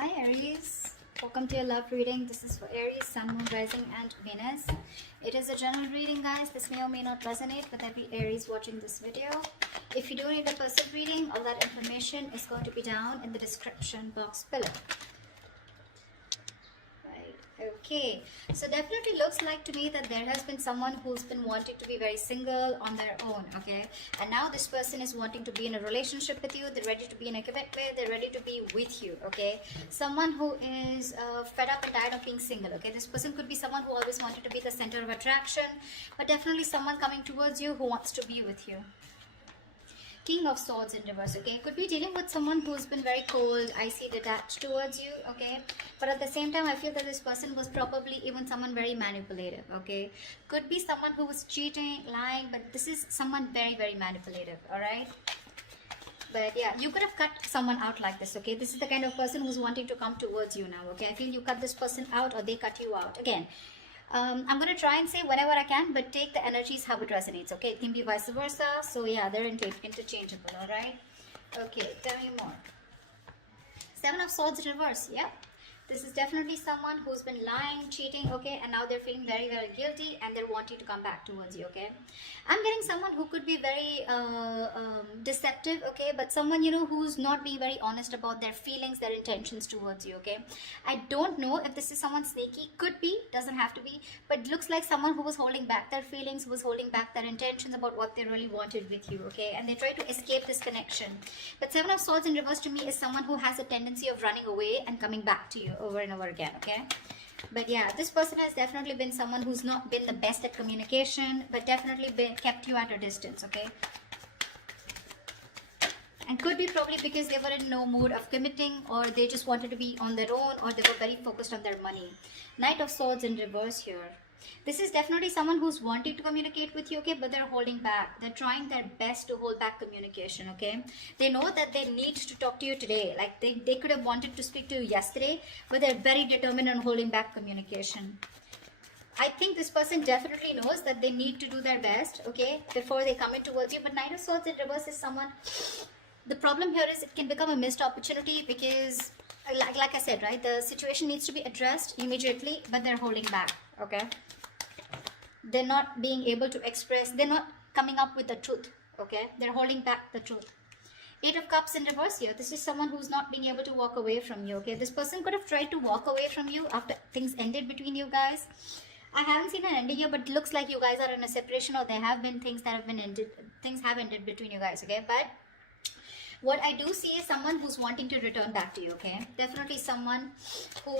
Hi Aries, welcome to your love reading. This is for Aries, Sun, Moon, Rising and Venus. It is a general reading, guys. This may or may not resonate with every Aries watching this video. If you do need a personal reading, all that information is going to be down in the description box below. Okay, so definitely looks like to me that there has been someone who's been wanting to be very single on their own, okay, and now this person is wanting to be in a relationship with you. They're ready to be in a commitment, they're ready to be with you, okay. Someone who is fed up and tired of being single, okay. This person could be someone who always wanted to be the center of attraction, but definitely someone coming towards you who wants to be with you. King of Swords in reverse, okay. Could be dealing with someone who's been very cold, icy, detached towards you, okay. But at the same time, I feel that this person was probably even someone very manipulative, okay. Could be someone who was cheating, lying, but this is someone very, very manipulative, alright. But yeah, you could have cut someone out like this, okay. This is the kind of person who's wanting to come towards you now, okay. I feel you cut this person out or they cut you out. Again, I'm going to try and say whenever I can, but take the energies how it resonates, okay? It can be vice versa. So yeah, they're interchangeable, all right? Okay, tell me more. Seven of Swords reverse, yeah. This is definitely someone who's been lying, cheating, okay? And now they're feeling very, very guilty and they're wanting to come back towards you, okay? I'm getting someone who could be very deceptive, okay? But someone, you know, who's not being very honest about their feelings, their intentions towards you, okay? I don't know if this is someone sneaky. Could be, doesn't have to be. But looks like someone who was holding back their feelings, who was holding back their intentions about what they really wanted with you, okay? And they try to escape this connection. But Seven of Swords in reverse to me is someone who has a tendency of running away and coming back to you over and over again, okay. But yeah, this person has definitely been someone who's not been the best at communication, but definitely kept you at a distance, okay. And could be probably because they were in no mood of committing, or they just wanted to be on their own, or they were very focused on their money. Knight of Swords in reverse here. This is definitely someone who's wanting to communicate with you, okay, but they're holding back. They're trying their best to hold back communication, okay. They know that they need to talk to you today. Like they could have wanted to speak to you yesterday, but they're very determined on holding back communication. I think this person definitely knows that they need to do their best, okay, before they come in towards you. But Knight of Swords in reverse is someone... The problem here is it can become a missed opportunity because, like I said, right, the situation needs to be addressed immediately, but they're holding back, okay. They're not being able to express, they're not coming up with the truth, okay. They're holding back the truth. Eight of Cups in reverse here. This is someone who's not being able to walk away from you, okay. This person could have tried to walk away from you after things ended between you guys. I haven't seen an ending here, but it looks like you guys are in a separation, or there have been things that have been ended, things have ended between you guys, okay. But what I do see is someone who's wanting to return back to you, okay. Definitely someone who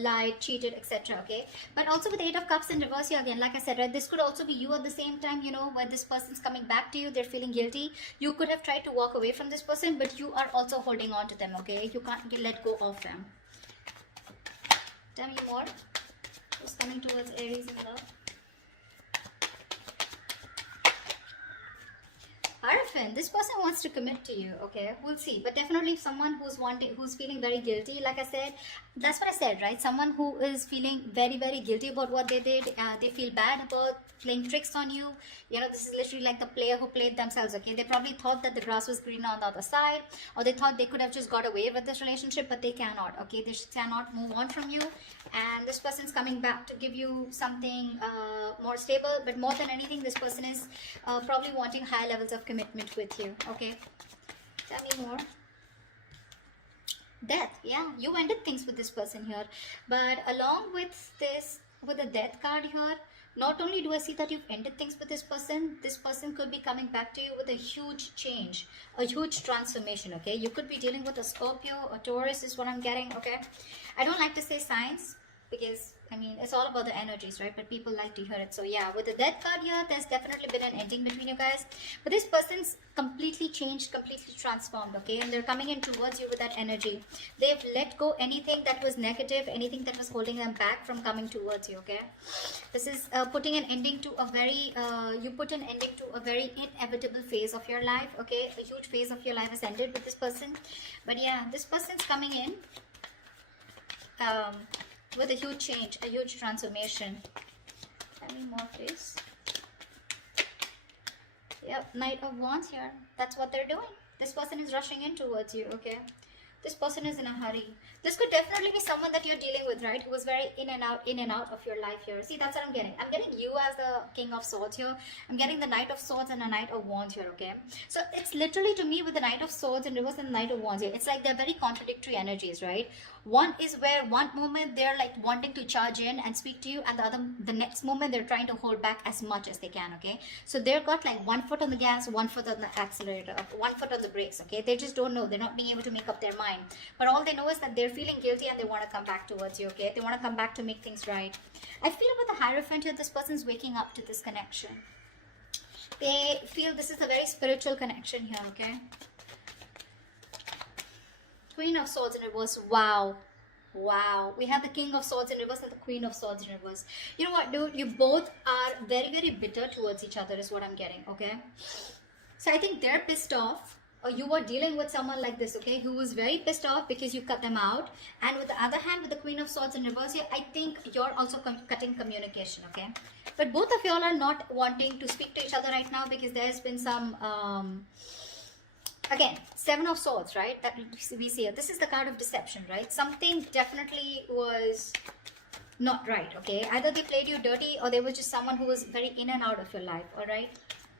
lied, cheated, etc., okay. But also with Eight of Cups in reverse here again, like I said, right, this could also be you at the same time, you know, where this person's coming back to you, they're feeling guilty. You could have tried to walk away from this person, but you are also holding on to them, okay. You can't let go of them. Tell me more. Who's coming towards Aries in love? Hierophant, this person wants to commit to you, okay, we'll see. But definitely someone who's feeling very guilty. Like I said, that's what I said, right? Someone who is feeling very, very guilty about what they did. They feel bad about playing tricks on you. You know, this is literally like the player who played themselves, okay. They probably thought that the grass was greener on the other side, or they thought they could have just got away with this relationship, but they cannot, okay. They cannot move on from you, and this person's coming back to give you something more stable. But more than anything, this person is probably wanting higher levels of commitment with you, okay. Tell me more. Death, yeah, you ended things with this person here, but along with this, with the Death card here, not only do I see that you've ended things with this person could be coming back to you with a huge change, a huge transformation, okay. You could be dealing with a Scorpio, a Taurus is what I'm getting, okay. I don't like to say signs because, I mean, it's all about the energies, right? But people like to hear it. So yeah, with the Death card here, there's definitely been an ending between you guys. But this person's completely changed, completely transformed, okay? And they're coming in towards you with that energy. They've let go anything that was negative, anything that was holding them back from coming towards you, okay? This is putting an ending to a very, you put an ending to a very inevitable phase of your life, okay? A huge phase of your life has ended with this person. But yeah, this person's coming in with a huge change, a huge transformation. Tell me more, please. Yep, Knight of Wands here. That's what they're doing. This person is rushing in towards you, okay. This person is in a hurry. This could definitely be someone that you're dealing with, right? Who was very in and out of your life here. See, that's what I'm getting. I'm getting you as the King of Swords here. I'm getting the Knight of Swords and a Knight of Wands here, okay? So it's literally, to me, with the Knight of Swords in reverse and the Knight of Wands here, it's like they're very contradictory energies, right? One is where one moment they're like wanting to charge in and speak to you, and the next moment they're trying to hold back as much as they can, okay? So they've got like one foot on the gas, one foot on the accelerator, one foot on the brakes, okay? They just don't know. They're not being able to make up their mind. But all they know is that they're feeling guilty and they want to come back towards you, okay? They want to come back to make things right. I feel with the Hierophant here, this person's waking up to this connection. They feel this is a very spiritual connection here, okay? Queen of Swords in reverse. Wow. Wow. We have the King of Swords in reverse and the Queen of Swords in reverse. You know what, dude? You both are very, very bitter towards each other is what I'm getting, okay? So I think they're pissed off. Or you were dealing with someone like this, okay, who was very pissed off because you cut them out. And with the other hand, with the Queen of Swords in reverse here, I think you're also cutting communication, okay? But both of y'all are not wanting to speak to each other right now because there's been some... Again, Seven of Swords, right? That we see here. This is the card of deception, right? Something definitely was not right, okay? Either they played you dirty or there was just someone who was very in and out of your life, all right?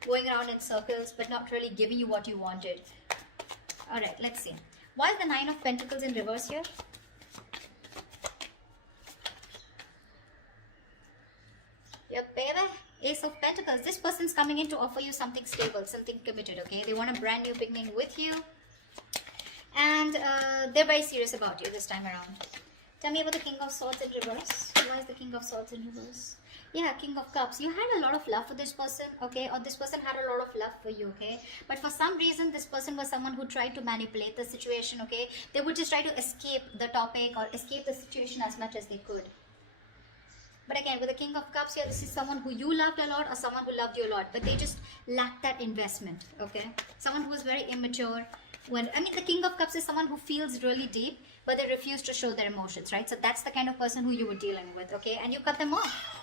Going around in circles but not really giving you what you wanted. All right, let's see. Why is the Nine of Pentacles in reverse here? Yep, baby. Ace of Pentacles. This person's coming in to offer you something stable, something committed, okay? They want a brand new beginning with you. And they're very serious about you this time around. Tell me about the King of Swords in reverse. Why is the King of Swords in reverse? Yeah, King of Cups. You had a lot of love for this person, okay? Or this person had a lot of love for you, okay? But for some reason, this person was someone who tried to manipulate the situation, okay? They would just try to escape the topic or escape the situation as much as they could. But again, with the King of Cups here, this is someone who you loved a lot or someone who loved you a lot. But they just lacked that investment, okay? Someone who is very immature. The King of Cups is someone who feels really deep, but they refuse to show their emotions, right? So that's the kind of person who you were dealing with, okay? And you cut them off.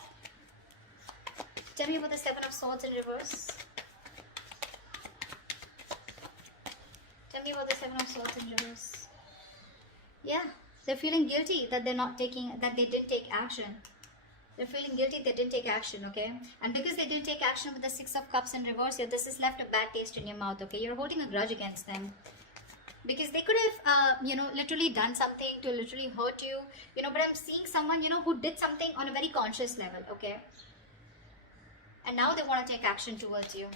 Tell me about the Seven of Swords in reverse. Tell me about the Seven of Swords in reverse. Yeah, they're feeling guilty that they didn't take action. They're feeling guilty they didn't take action, okay? And because they didn't take action with the Six of Cups in reverse, this has left a bad taste in your mouth, okay? You're holding a grudge against them. Because they could have, literally done something to literally hurt you, but I'm seeing someone, who did something on a very conscious level, okay? And now they want to take action towards you.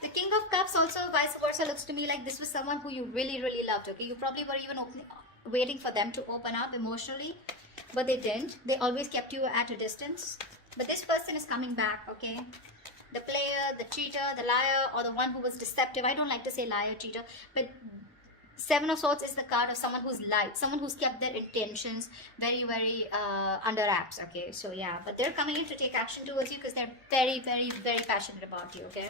The King of Cups also, vice versa, looks to me like this was someone who you really, really loved, okay? You probably were even waiting for them to open up emotionally, but they didn't. They always kept you at a distance. But this person is coming back, okay? The player, the cheater, the liar, or the one who was deceptive. I don't like to say liar, cheater, but Seven of Swords is the card of someone who's lied, someone who's kept their intentions very, very under wraps, okay? So yeah, but they're coming in to take action towards you because they're very, very, very passionate about you, okay?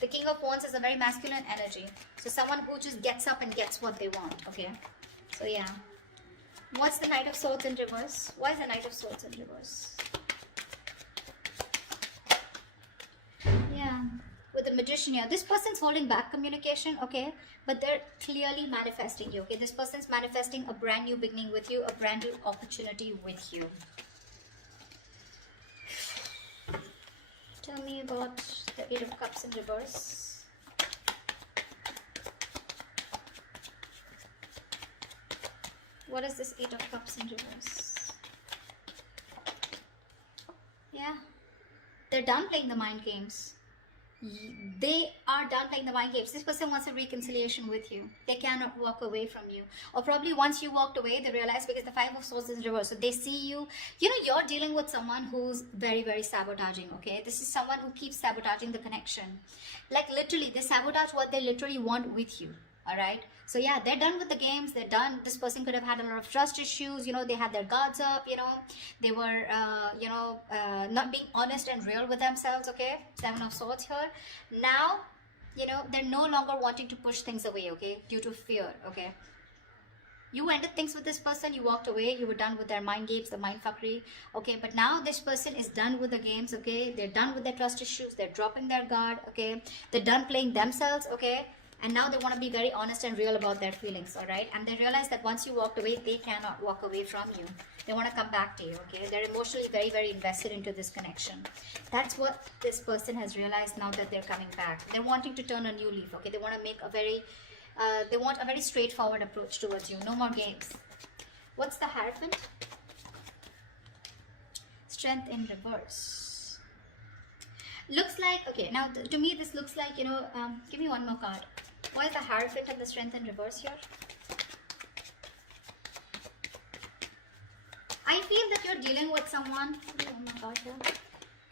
The King of Wands is a very masculine energy. So someone who just gets up and gets what they want, okay? So yeah. What's the Knight of Swords in reverse? Why is the Knight of Swords in reverse? Yeah. With the Magician here, this person's holding back communication, okay? But they're clearly manifesting you, okay? This person's manifesting a brand new beginning with you, a brand new opportunity with you. Tell me about the Eight of Cups in reverse. What is this Eight of Cups in reverse? Yeah. They're done playing the mind games. They are done playing the mind games. This person wants a reconciliation with you. They cannot walk away from you. Or probably once you walked away, they realize because the Five of Swords is in reverse. So they see you. You're dealing with someone who's very, very sabotaging, okay? This is someone who keeps sabotaging the connection. Like literally, they sabotage what they literally want with you. All right, so yeah, they're done with the games. They're done. This person could have had a lot of trust issues. They had their guards up. They were not being honest and real with themselves, okay? Seven of Swords here. Now, they're no longer wanting to push things away, okay, due to fear, okay? You ended things with this person, you walked away, you were done with their mind games, the mind fuckery, okay? But now this person is done with the games, okay? They're done with their trust issues. They're dropping their guard, okay? They're done playing themselves, okay? And now they want to be very honest and real about their feelings, all right? And they realize that once you walked away, they cannot walk away from you. They want to come back to you, okay? They're emotionally very, very invested into this connection. That's what this person has realized now that they're coming back. They're wanting to turn a new leaf, okay? They want to make a very, they want a very straightforward approach towards you. No more games. What's the Hierophant? Strength in reverse. Looks like, okay, now to me this looks like, you know, give me one more card. Why is the Hierophant and the Strength in reverse here? I feel that you're dealing with someone. Give me one more card here.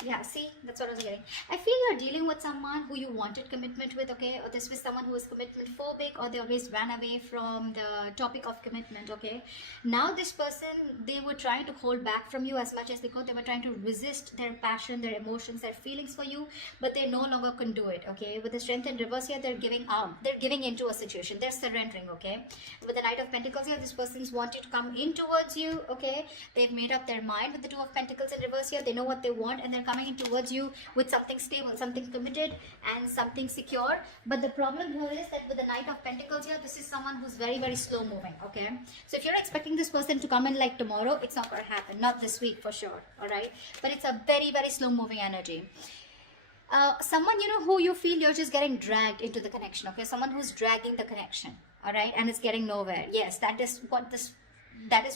Yeah, see, that's what I was getting. I feel you're dealing with someone who you wanted commitment with, okay? Or this was someone who was commitment phobic, or they always ran away from the topic of commitment, okay? Now this person, they were trying to hold back from you as much as they could. They were trying to resist their passion, their emotions, their feelings for you, but they no longer can do it, okay? With the Strength in reverse here, they're giving up. They're giving into a situation. They're surrendering, okay? With the Knight of Pentacles here, this person's wanting to come in towards you, okay? They've made up their mind. With the Two of Pentacles in reverse here, they know what they want, and they're coming in towards you with something stable, something committed, and something secure. But the problem here is that with the Knight of Pentacles here, this is someone who's very, very slow moving, okay? So if you're expecting this person to come in like tomorrow, it's not going to happen. Not this week for sure, all right? But it's a very, very slow moving energy. Someone, you know, who you feel you're just getting dragged into the connection, okay? Someone who's dragging the connection, all right? And it's getting nowhere. Yes, that is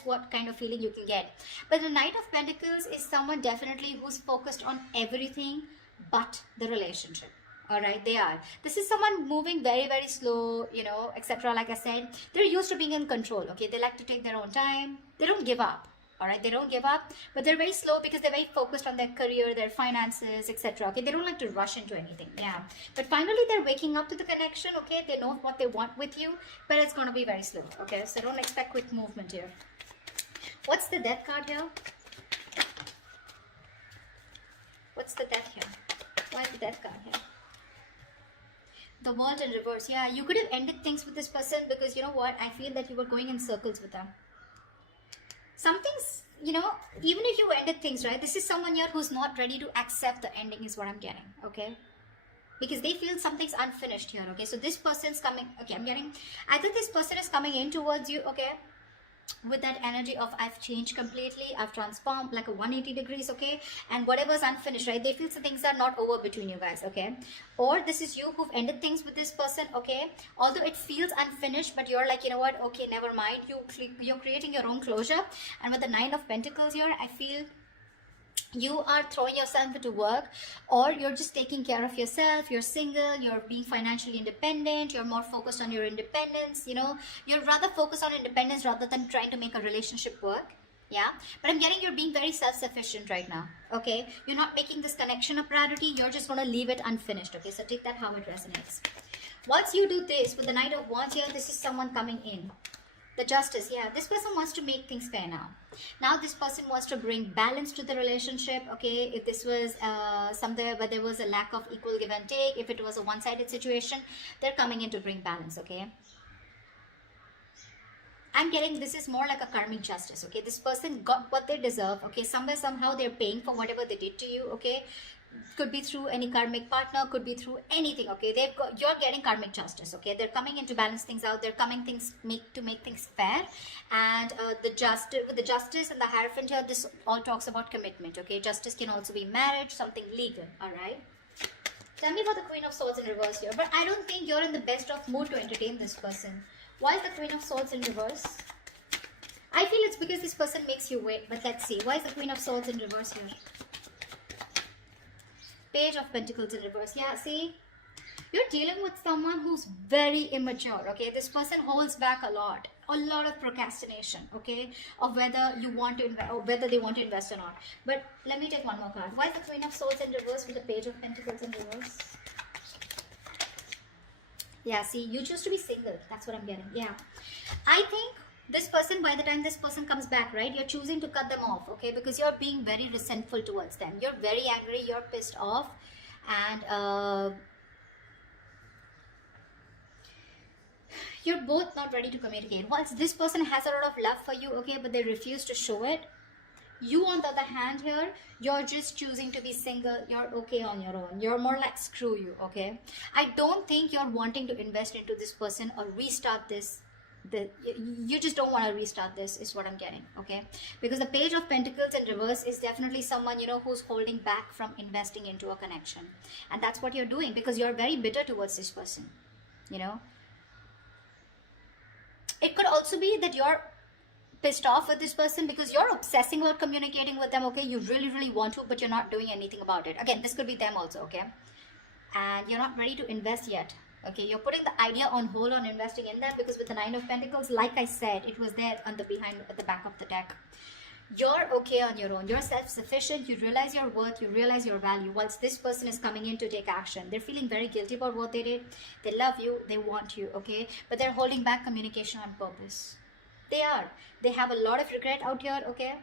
what kind of feeling you can get. But the Knight of Pentacles is someone definitely who's focused on everything but the relationship. All right, they are. This is someone moving very, very slow, you know, etc. Like I said, they're used to being in control, okay? They like to take their own time. They don't give up. All right, they don't give up, but they're very slow because they're very focused on their career, their finances, etc. Okay, they don't like to rush into anything. Yeah, but finally they're waking up to the connection. Okay, they know what they want with you, but it's going to be very slow. Okay, so don't expect quick movement here. What's the Death card here? What's the Death here? Why is the Death card here? The World in reverse. Yeah, you could have ended things with this person because you know what? I feel that you were going in circles with them. Something's, you know, even if you ended things, right, this is someone here who's not ready to accept the ending is what I'm getting, okay? Because they feel something's unfinished here, okay? So this person's coming, okay, I think this person is coming in towards you, okay? With that energy of I've changed completely, I've transformed like a 180 degrees, okay? And whatever's unfinished, right, they feel some things are not over between you guys, okay? Or this is you who've ended things with this person, okay? Although it feels unfinished, but you're like, you know what, okay, never mind. You're creating your own closure. And with the Nine of Pentacles here, I feel you are throwing yourself into work, or you're just taking care of yourself. You're single, you're being financially independent, you're more focused on your independence, you know, you're rather focused on independence rather than trying to make a relationship work. Yeah, but I'm getting you're being very self-sufficient right now, okay? You're not making this connection a priority. You're just going to leave it unfinished, okay? So take that how it resonates. Once you do this with the Knight of Wands here, this is someone coming in. The Justice, yeah, this person wants to make things fair now. Now this person wants to bring balance to the relationship, okay? If this was somewhere where there was a lack of equal give and take, if it was a one-sided situation, they're coming in to bring balance, okay? I'm getting this is more like a karmic justice, okay? This person got what they deserve, okay? Somewhere, somehow they're paying for whatever they did to you, okay? Could be through any karmic partner, could be through anything, okay? You're getting karmic justice, okay? They're coming in to balance things out. They're coming to make things fair. And with the Justice and the Hierophant here, this all talks about commitment, okay? Justice can also be marriage, something legal, all right? Tell me about the Queen of Swords in reverse here. But I don't think you're in the best of mood to entertain this person. Why is the Queen of Swords in reverse? I feel it's because this person makes you wait, but let's see. Why is the Queen of Swords in reverse here? Page of Pentacles in reverse. Yeah, see? You're dealing with someone who's very immature, okay? This person holds back a lot of procrastination, okay? Of whether you want to invest, or whether they want to invest or not. But let me take one more card. Why is the Queen of Swords in reverse with the Page of Pentacles in reverse? Yeah, see, you choose to be single. That's what I'm getting. Yeah. I think this person, by the time this person comes back, right, you're choosing to cut them off, okay? Because you're being very resentful towards them. You're very angry. You're pissed off. And you're both not ready to communicate. Once this person has a lot of love for you, okay, but they refuse to show it. You, on the other hand, here, you're just choosing to be single. You're okay on your own. You're more like, screw you, okay? I don't think you're wanting to invest into this person or restart this. You just don't want to restart this, is what I'm getting, okay? Because the Page of Pentacles in reverse is definitely someone, you know, who's holding back from investing into a connection. And that's what you're doing, because you're very bitter towards this person, you know? It could also be that you're pissed off with this person because you're obsessing about communicating with them, okay? You really, really want to, but you're not doing anything about it. Again, this could be them also, okay? And you're not ready to invest yet, okay? You're putting the idea on hold on investing in that, because with the Nine of Pentacles, like I said, it was there on the behind, at the back of the deck. You're okay on your own. You're self-sufficient. You realize your worth. You realize your value. Once this person is coming in to take action, they're feeling very guilty about what they did. They love you. They want you, okay? But they're holding back communication on purpose. They are. They have a lot of regret out here, okay?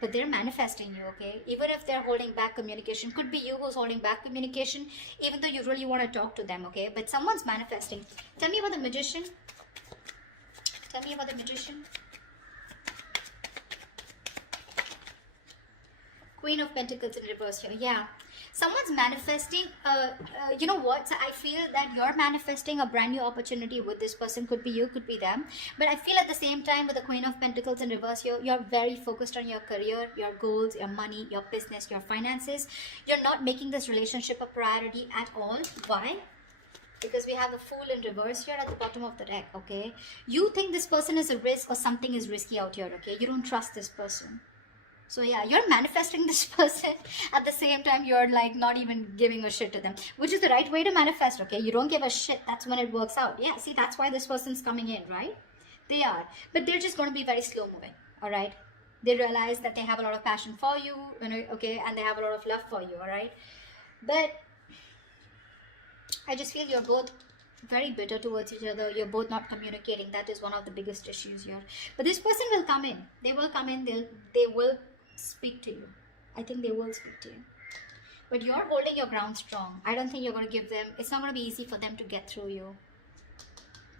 But they're manifesting you, okay? Even if they're holding back communication, could be you who's holding back communication, even though you really want to talk to them, okay? But someone's manifesting. Tell me about the Magician. Tell me about the Magician. Queen of Pentacles in reverse here. Yeah. Someone's manifesting, you know what? So I feel that you're manifesting a brand new opportunity with this person. Could be you, could be them. But I feel at the same time with the Queen of Pentacles in reverse here, you're very focused on your career, your goals, your money, your business, your finances. You're not making this relationship a priority at all. Why? Because we have the Fool in reverse here at the bottom of the deck, okay? You think this person is a risk or something is risky out here, okay? You don't trust this person. So yeah, you're manifesting this person. At the same time, you're like not even giving a shit to them, which is the right way to manifest, okay? You don't give a shit. That's when it works out. Yeah, see, that's why this person's coming in, right? They are. But they're just going to be very slow moving, all right? They realize that they have a lot of passion for you, you know, okay? And they have a lot of love for you, all right? But I just feel you're both very bitter towards each other. You're both not communicating. That is one of the biggest issues here. But this person will come in. They will come in. They will speak to you. I think they will speak to you. But you're holding your ground strong. I don't think you're going to give them, it's not going to be easy for them to get through you.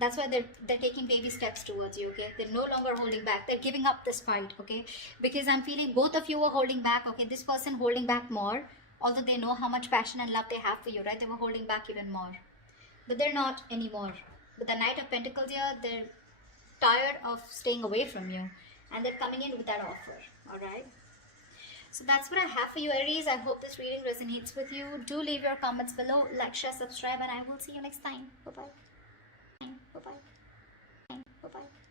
That's why they're taking baby steps towards you, okay? They're no longer holding back. They're giving up this fight, okay? Because I'm feeling both of you are holding back, okay? This person holding back more, although they know how much passion and love they have for you, right? They were holding back even more. But they're not anymore. With the Knight of Pentacles here, they're tired of staying away from you. And they're coming in with that offer, alright? So that's what I have for you, Aries. I hope this reading resonates with you. Do leave your comments below, like, share, subscribe, and I will see you next time. Bye-bye. Bye-bye. Bye-bye.